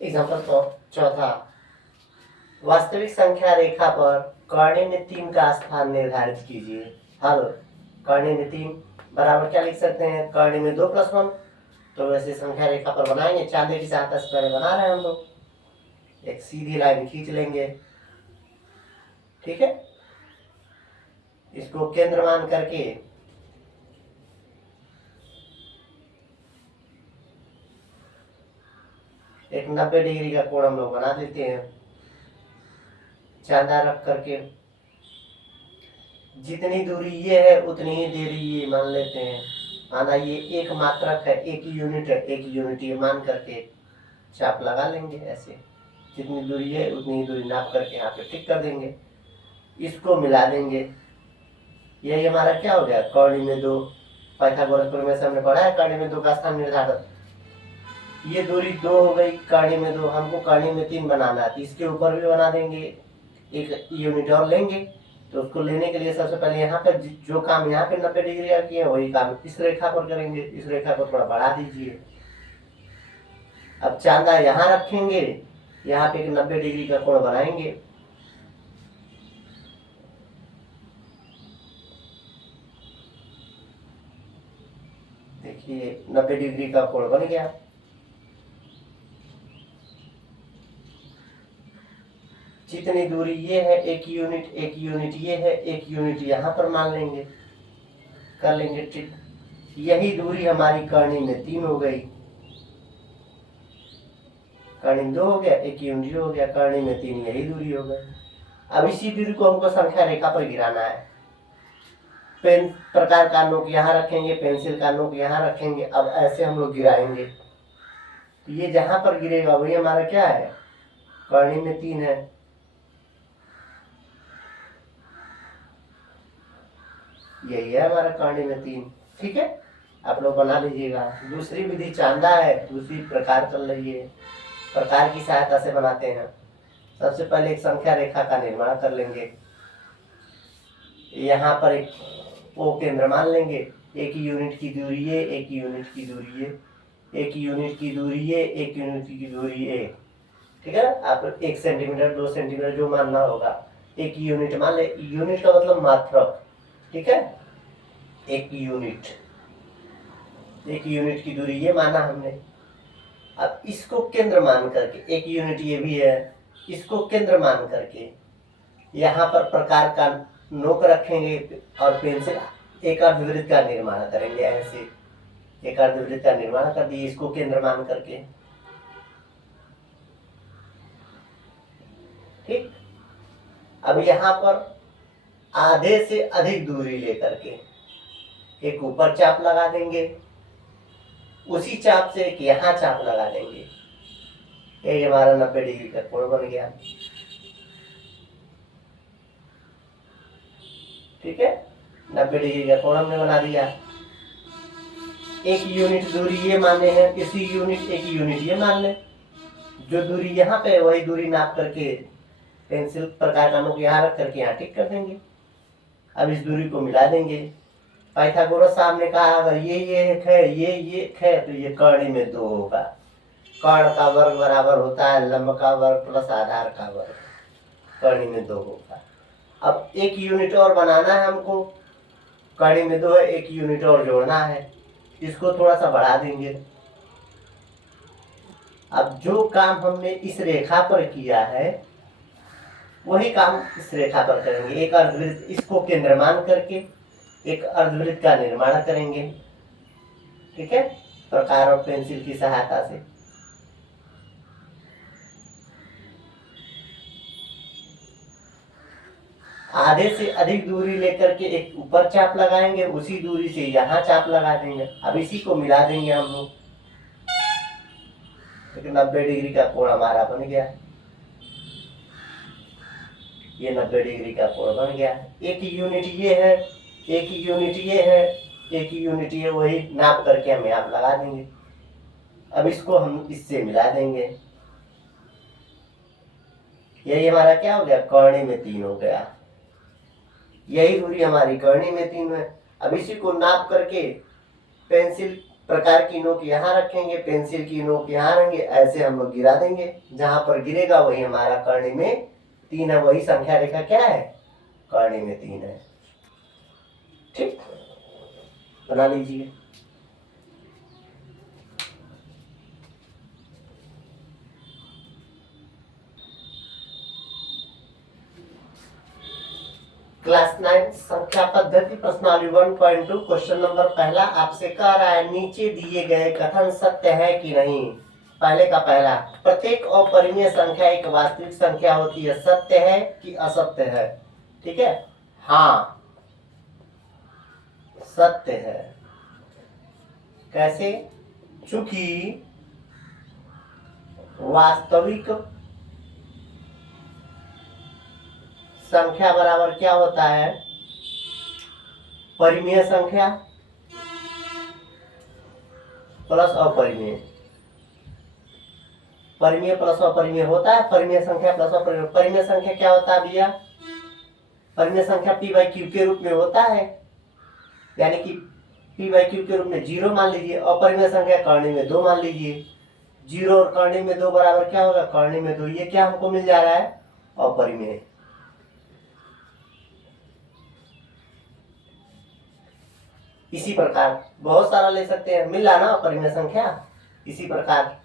Example चौथा, वास्तविक संख्या रेखा पर कॉर्डिनेट 3 का स्थान निर्धारित कीजिए। हल, कॉर्डिनेट 3 बराबर क्या लिख सकते हैं, कॉर्डिनेट 2 + 1। तो वैसे संख्या रेखा पर बनाएंगे, चांदे की सहायता से पहले बना रहे हैं हम लोग। एक सीधी लाइन खींच लेंगे, ठीक है। इसको केंद्र मान करके एक 90 डिग्री का कोण हम लोग बना देते हैं, चांदा रख करके। जितनी दूरी ये है उतनी ही दूरी ये मान लेते हैं। माना ये एक मात्रक है, एक यूनिट है, एक यूनिट ये मान करके चाप लगा लेंगे ऐसे। जितनी दूरी है उतनी ही दूरी नाप करके यहाँ पे टिक कर देंगे, इसको मिला देंगे। यही हमारा क्या हो गया, कॉर्डिनेट 2। पाइथागोरस प्रमेय से हमने पढ़ा है कॉर्डिनेट 2 का स्थान निर्धारित। ये दूरी 2 हो गई, कॉर्डिनेट 2। हमको कॉर्डिनेट 3 बनाना है, तो इसके ऊपर भी बना देंगे, एक यूनिट और लेंगे। तो उसको लेने के लिए सबसे पहले यहाँ पर जो काम यहाँ पे 90 डिग्री का किए वही काम इस रेखा पर करेंगे। इस रेखा को थोड़ा बढ़ा दीजिए। अब चांदा यहाँ रखेंगे, यहाँ पे एक 90 डिग्री का कोण बनाएंगे। देखिए 90 डिग्री का कोण बन गया। जितनी दूरी ये है, एक यूनिट ये है, एक यूनिट यहाँ पर मान लेंगे, कर लेंगे ठीक। यही दूरी हमारी कॉर्डिनेट 3 हो गई। कॉर्डिनेट 2 हो गया, एक यूनिट हो गया, कॉर्डिनेट 3 यही दूरी हो गई। अब इसी दूरी को हमको संख्या रेखा पर गिराना है। पेन प्रकार का नोक यहाँ रखेंगे, पेंसिल का नोक यहाँ रखेंगे। अब ऐसे हम लोग गिराएंगे, ये जहां पर गिरेगा वही हमारा क्या है, कॉर्डिनेट 3 है। यही है हमारा कॉर्डिनेट 3, ठीक है। आप लोग बना लीजिएगा। दूसरी विधि चांदा है, दूसरी प्रकार चल रही है, प्रकार की सहायता से बनाते हैं। सबसे पहले एक संख्या रेखा का निर्माण कर लेंगे। यहाँ पर एक ओ केंद्र मान लेंगे, एक यूनिट की दूरी है, एक यूनिट की दूरी है, एक यूनिट की दूरी है, एक यूनिट की दूरी है, ठीक है। आप 1 सेंटीमीटर 2 सेंटीमीटर जो मानना होगा, एक यूनिट मान ले। यूनिट का मतलब मात्रक, ठीक है। एक यूनिट की दूरी ये माना हमने। अब इसको केंद्र मान करके, एक यूनिट ये भी है, इसको केंद्र मान करके यहाँ पर प्रकार का नोक रखेंगे और पेंसिल एक अर्धवृत्त का निर्माण करेंगे। ऐसे एक अर्धवृत्त का निर्माण कर दिए इसको केंद्र मान करके, ठीक। अब यहाँ पर आधे से अधिक दूरी लेकर के एक ऊपर चाप लगा देंगे, उसी चाप से एक यहाँ चाप लगा देंगे। ये हमारा 90 डिग्री का कोण बन गया, ठीक है। 90 डिग्री का कोण हमने बना दिया। एक यूनिट दूरी ये माने हैं, इसी यूनिट एक यूनिट ये मान लें। जो दूरी यहाँ पे वही दूरी नाप करके पेंसिल प्रकार का नोक यहाँ रख करके यहाँ टिक कर देंगे। अब इस दूरी को मिला देंगे। पाइथागोरस साहब ने कहा अगर ये एक है, ये एक है, तो ये कॉर्डिनेट 2 होगा। कर्ण का वर्ग बराबर होता है लंब का वर्ग प्लस आधार का वर्ग, कॉर्डिनेट 2 होगा। अब एक यूनिट और बनाना है हमको, कॉर्डिनेट 2 है, एक यूनिट और जोड़ना है, इसको थोड़ा सा बढ़ा देंगे। अब जो काम हमने इस रेखा पर किया है वही काम इस रेखा पर करेंगे। एक अर्धवृत्त, इसको केंद्र मान करके एक अर्धवृत्त का निर्माण करेंगे, ठीक है, प्रकार और पेंसिल की सहायता से। आधे से अधिक दूरी लेकर के एक ऊपर चाप लगाएंगे, उसी दूरी से यहाँ चाप लगा देंगे। अब इसी को मिला देंगे हम लोग, 90 डिग्री का कोण हमारा बन गया। ये 90 डिग्री का कोण बन गया। एक यूनिट ये है, एक यूनिट ये है, एक यूनिट ये, वही नाप करके हम यहाँ लगा देंगे। अब इसको हम इससे मिला देंगे। यही हमारा क्या हो गया, कॉर्डिनेट 3 हो गया। यही दूरी हमारी कॉर्डिनेट 3 है। अब इसी को नाप करके पेंसिल प्रकार की नोक यहाँ रखेंगे, पेंसिल की नोक यहाँ रहेंगे, ऐसे हम लोग गिरा देंगे। जहां पर गिरेगा वही हमारा कर्णी में 3 है, वही संख्या रेखा क्या है, कर्णी में 3 है। ठीक, बना लीजिए। क्लास 9 संख्या पद्धति प्रश्नावली 1.2 क्वेश्चन नंबर पहला आपसे कह रहा है नीचे दिए गए कथन सत्य है कि नहीं। पहले का पहला, प्रत्येक अपरिमेय संख्या एक वास्तविक संख्या होती है, सत्य है कि असत्य है। ठीक है, हाँ सत्य है। कैसे, चूंकि वास्तविक संख्या बराबर क्या होता है, परिमेय संख्या प्लस अपरिमेय। परिमेय प्लस अपरिमेय होता है, परिमेय संख्या प्लस अपरिमेय। परिमेय संख्या क्या होता है भैया, परिमेय संख्या पी बाई क्यू के रूप में होता है, यानी कि पी बाई क्यू के रूप में 0 मान लीजिए। अपरिमेय संख्या कर्णी में 2 मान लीजिए। 0 और कर्णी में 2 बराबर क्या होगा, कर्णी में 2। ये क्या हमको मिल जा रहा है, अपरिमेय। इसी प्रकार बहुत सारा ले सकते हैं, मिल रहा ना अपरिमेय संख्या। इसी प्रकार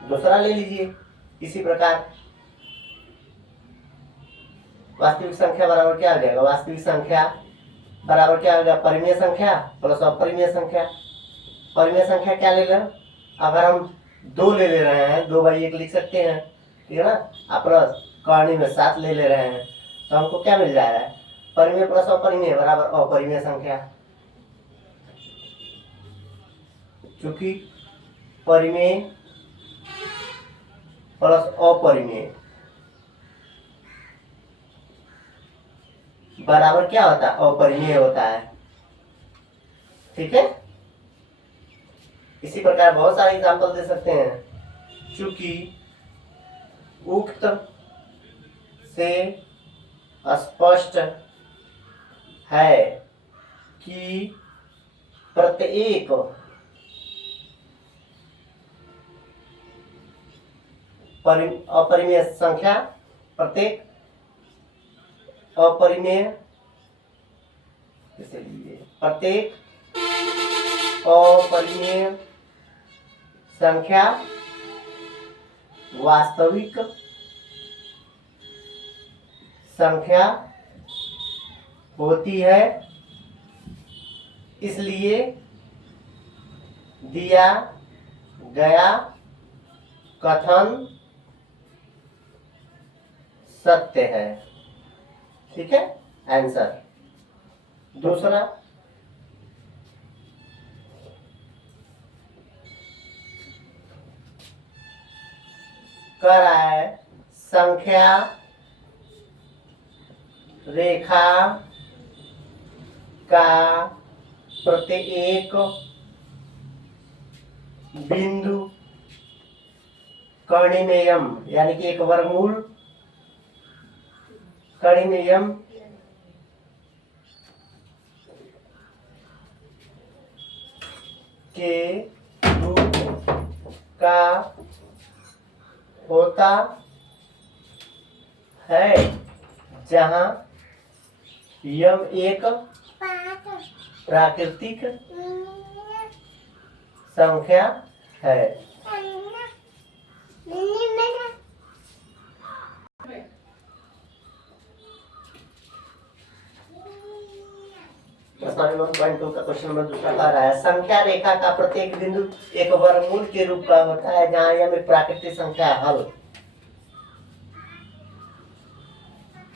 दूसरा ले लीजिए। इसी प्रकार वास्तविक संख्या बराबर क्या हो जाएगा, वास्तविक संख्या बराबर क्या होगा, परिमेय संख्या प्लस अपरिमेय संख्या। परिमेय संख्या क्या ले लें, अगर हम 2 ले रहे हैं, 2/1 लिख सकते हैं, ठीक है ना। प्लस कर्णी में 7 ले रहे हैं, तो हमको क्या मिल जा रहा है, परिमेय प्लस अपरिमेय बराबर अपरिमेय संख्या। चूंकि परिमेय प्लस अपरिमेय बराबर क्या होता है, अपरिमेय होता है। ठीक है, इसी प्रकार बहुत सारे एग्जाम्पल दे सकते हैं। चूंकि उक्त से स्पष्ट है कि प्रत्येक अपरिमेय संख्या, प्रत्येक अपरिमेय, प्रत्येक अपरिमेय संख्या वास्तविक संख्या होती है, इसलिए दिया गया कथन सत्य है। ठीक है, आंसर। दूसरा, कह रहा है संख्या रेखा का प्रत्येक बिंदु कर्णी में यम, यानी कि एक वर्गमूल कर्णी में यम के रूप का होता है, जहां यम एक प्राकृतिक संख्या है। का क्वेश्चन नंबर दूसरा कह रहा है संख्या रेखा का प्रत्येक बिंदु एक वर्गमूल के रूप का होता है, जहां यह एक प्राकृतिक संख्या है, हल।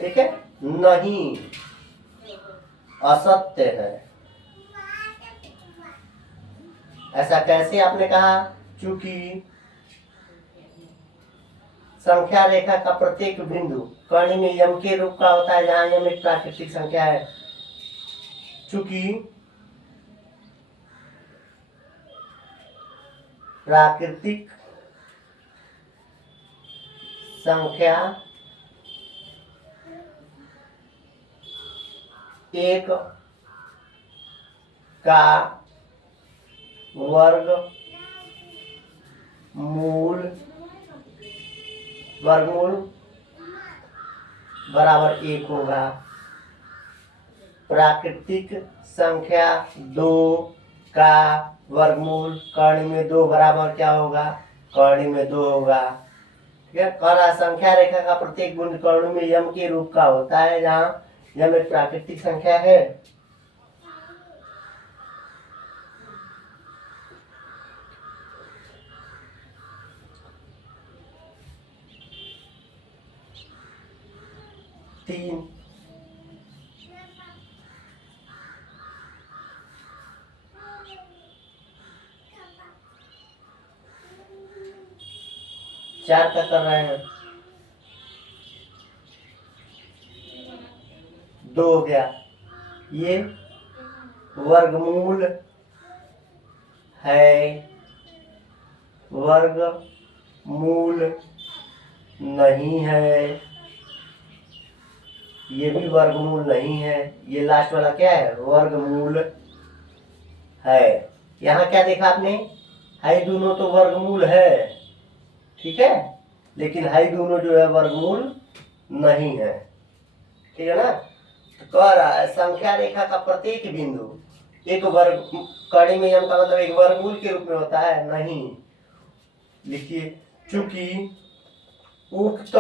ठीक है, नहीं, असत्य है। ऐसा कैसे आपने कहा, चूंकि संख्या रेखा का प्रत्येक बिंदु कर्णी में यम के रूप का होता है, जहां यम एक प्राकृतिक संख्या है। चूंकि प्राकृतिक संख्या एक का वर्गमूल बराबर 1 होगा। प्राकृतिक संख्या 2 का वर्गमूल कर्ण में 2 बराबर क्या होगा? कर्ण में 2 होगा। ठीक है। कह रहा संख्या रेखा का प्रत्येक बिंदु कर्ण में यम के रूप का होता है, जहाँ यम एक प्राकृतिक संख्या है। तीन 4 का कर रहे हैं, 2 हो गया। ये वर्गमूल है, वर्गमूल नहीं है, ये भी वर्गमूल नहीं है। ये लास्ट वाला क्या है? वर्गमूल है। यहाँ क्या देखा आपने? है दोनों तो वर्गमूल है, ठीक है, लेकिन है दोनों जो है वर्गमूल नहीं है। ठीक है ना? तो कह रहा है संख्या रेखा का प्रत्येक बिंदु एक वर्ग कड़ी में यम का मतलब एक वर्गमूल के रूप में होता है? नहीं। लिखिए, चूंकि उक्त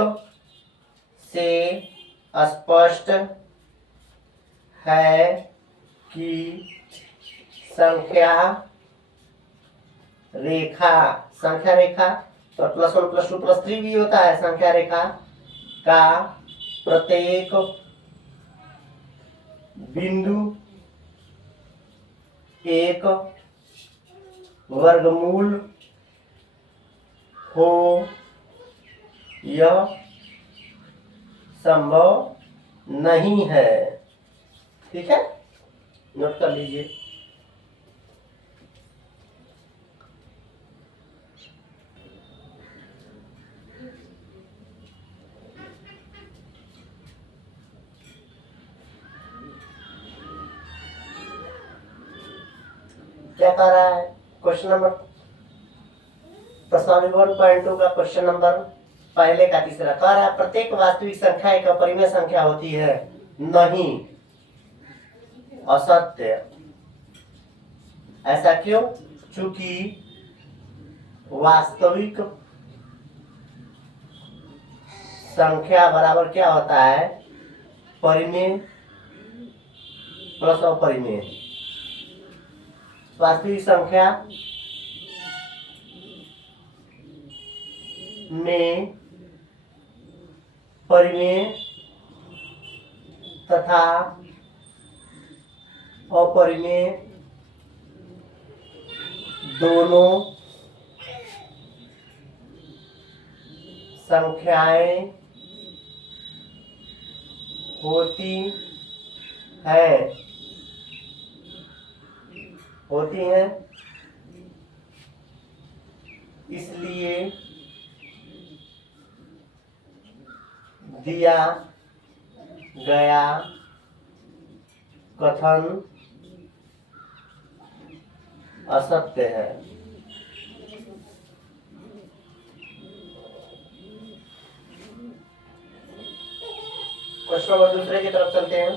से स्पष्ट है कि संख्या रेखा तो +1 +2 +3 भी होता है। संख्या रेखा का प्रत्येक बिंदु एक वर्गमूल हो, यह संभव नहीं है। ठीक है, नोट कर लीजिए। क्या कह रहा है? क्वेश्चन नंबर प्रश्नावली 1.2 का क्वेश्चन नंबर पहले का तीसरा कह रहा है प्रत्येक वास्तविक संख्या एक अपरिमेय संख्या होती है। नहीं, असत्य। ऐसा क्यों? चूंकि वास्तविक संख्या बराबर क्या होता है? परिमेय प्लस अपरिमेय। वास्तविक संख्या में परिमेय तथा अपरिमेय दोनों संख्याएं होती हैं, इसलिए दिया गया कथन असत्य है। क्वेश्चन नंबर दूसरे की तरफ चलते हैं।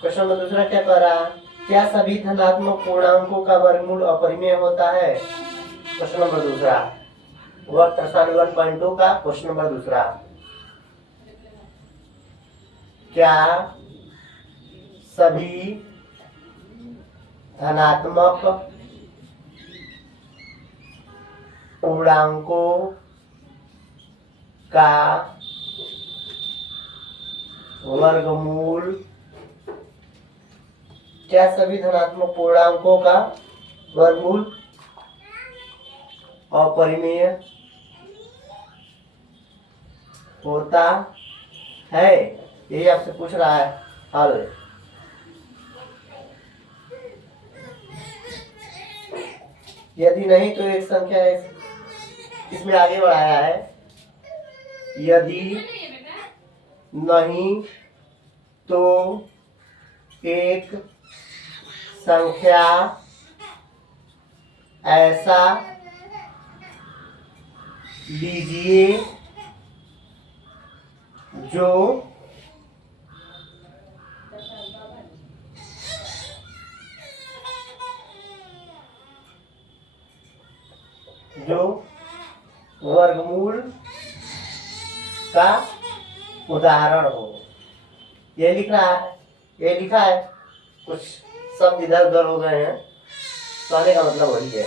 क्वेश्चन नंबर दूसरा क्या कह रहा है? क्या सभी धनात्मक पूर्णांकों का वर्गमूल अपरिमेय होता है? क्वेश्चन नंबर दूसरा, वह प्रश्नावली 1.2 का क्वेश्चन नंबर दूसरा। क्या सभी धनात्मक पूर्णांकों का वर्गमूल अपरिमेय होता है? यही आपसे पूछ रहा है। हल, यदि नहीं तो एक संख्या इसमें आगे बढ़ाया है। यदि नहीं तो एक संख्या ऐसा लीजिए जो वर्गमूल का उदाहरण हो। ये लिख रहा है, ये लिखा है, कुछ शब्द इधर उधर हो गए हैं, कहने का मतलब वही है।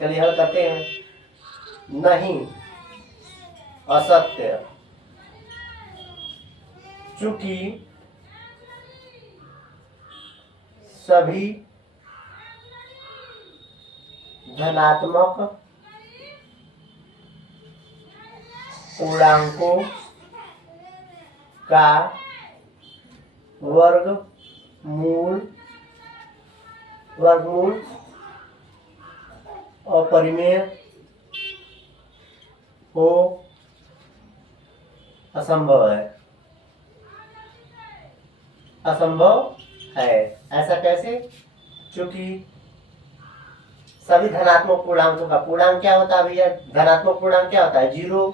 चलिए हल करते हैं। नहीं, असत्य, चूंकि सभी धनात्मक पूर्णांकों का वर्गमूल अपरिमेय हो असंभव है। असंभव है, ऐसा कैसे? क्योंकि सभी धनात्मक पूर्णांकों का, पूर्णांक क्या होता है भैया? धनात्मक पूर्णांक क्या होता है? जीरो।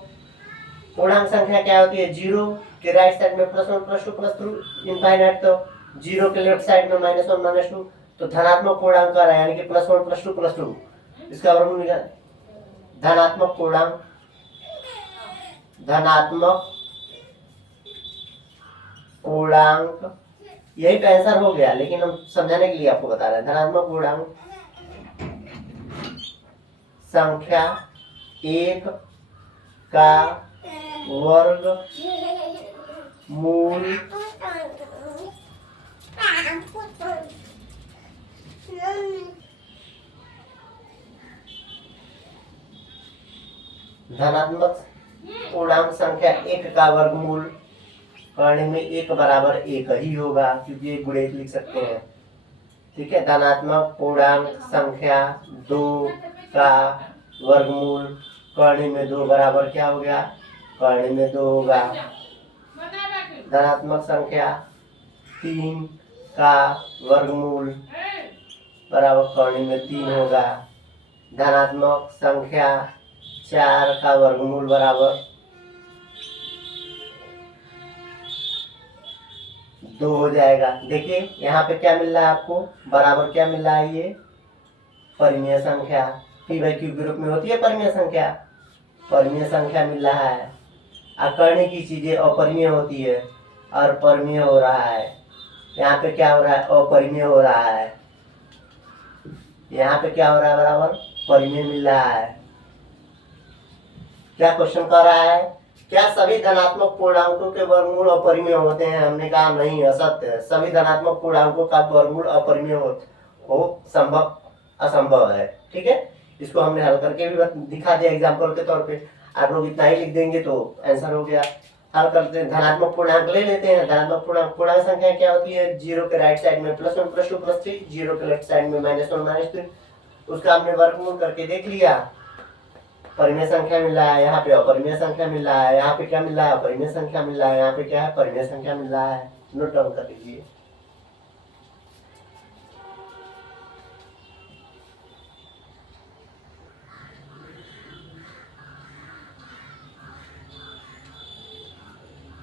पूर्णांक संख्या क्या होती है? जीरो के राइट साइड में +1 +2 +3 इनफाइनाइट, तो जीरो के लेफ्ट साइड में -1 -2, तो धनात्मक पूर्णांक आ रहा है, यानी कि +1 +2 +2, इसका वर्गमूल निकाल। धनात्मक पूर्णांक, धनात्मक पूर्णांक, यही तो आंसर हो गया, लेकिन हम समझाने के लिए आपको बता रहे हैं। धनात्मक पूर्णांक संख्या 1 का वर्गमूल धनात्मक पूर्णांक संख्या 1 का वर्गमूल करने में 1 बराबर 1 ही होगा, क्योंकि 1 गुणे 1 लिख सकते हैं। ठीक है, धनात्मक पूर्णांक संख्या 2 का वर्गमूल करने में 2 बराबर क्या हो गया? करने में 2 होगा। धनात्मक संख्या 3 का वर्गमूल बराबर करने में 3 होगा। धनात्मक संख्या 4 का वर्गमूल बराबर 2 हो जाएगा। देखिए यहाँ पे क्या मिल रहा है आपको? बराबर क्या मिल रहा है? ये परिमेय संख्या, p/q के रूप में होती है परिमेय संख्या, परिमेय संख्या मिल रहा है। अकर्णीय की चीजें अपरिमेय होती है और परिमेय हो रहा है। यहाँ पे क्या हो रहा है? अपरिमेय हो रहा है। यहाँ पे क्या हो रहा है? बराबर परिमेय मिल रहा है। क्या क्वेश्चन कर रहा है? क्या सभी धनात्मक पूर्णांकों के वर्गमूल अपरिमेय होते हैं? हमने कहा नहीं, असत्य है। सभी धनात्मक पूर्णांकों का वर्गमूल अपरिमेय हो असंभव है। ठीक है, इसको हमने हल करके भी दिखा दिया एग्जाम्पल के तौर पे। आप लोग इतना ही लिख देंगे तो आंसर हो गया। हल करते हैं, धनात्मक पूर्णांक ले लेते हैं। धनात्मक पूर्णांक संख्या क्या होती है? जीरो के राइट साइड में +1 +2 +3, जीरो के लेफ्ट साइड में -1 -3, उसका हमने वर्गमूल करके देख लिया। परिमेय संख्या मिल रहा है, यहाँ पे अपरिमेय संख्या मिल रहा है, यहाँ पे क्या मिल रहा है? अपरिमेय संख्या मिल रहा है, यहाँ पे क्या है? परिमेय संख्या मिल रहा है। नोट डाउन कर लीजिए।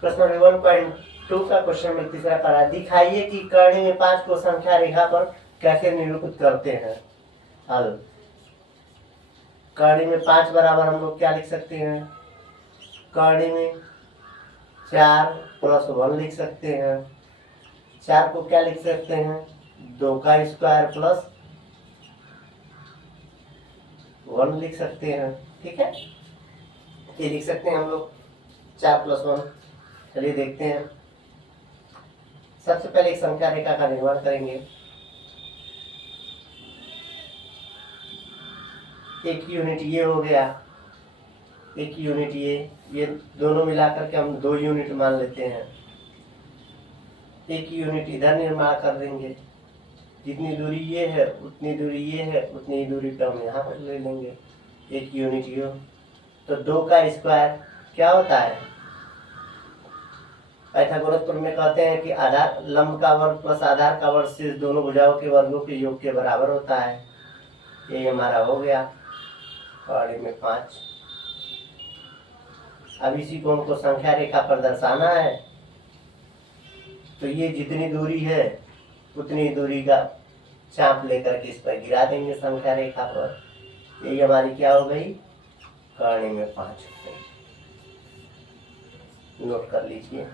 प्रश्न 1.2 का क्वेश्चन में तीसरा पढ़ा। दिखाइए कि कर्ण में 5 को संख्या रेखा पर कैसे निरूपित करते हैं। हल। कर्ण में 5 बराबर हम लोग क्या लिख सकते हैं? कर्ण में 4 + 1 लिख सकते हैं। 4 को क्या लिख सकते हैं? 2 का स्क्वायर + 1 लिख सकते हैं। ठीक है, ये लिख सकते हैं हम लोग 4 + 1। चलिए देखते हैं। सबसे पहले एक संख्या रेखा का निर्माण करेंगे। एक यूनिट ये हो गया, एक यूनिट ये दोनों मिलाकर के हम 2 यूनिट मान लेते हैं। एक यूनिट इधर निर्माण कर देंगे। जितनी दूरी ये है उतनी दूरी ये है, उतनी ही दूरी पे हम यहाँ पर ले लेंगे। एक यूनिट ये, तो 2 का स्क्वायर क्या होता है? पाइथागोरस में कहते हैं कि आधार लंब का वर्ग प्लस आधार का वर्ग शेष दोनों भुजाओं के वर्गों के योग के बराबर होता है। ये हमारा हो गया पहाड़ी में 5। अब इसी को हमको संख्या रेखा पर दर्शाना है, तो ये जितनी दूरी है उतनी दूरी का चाप लेकर के इस पर गिरा देंगे संख्या रेखा पर। यही हमारी क्या हो गई? कहानी में 5 हो गई। नोट कर लीजिए।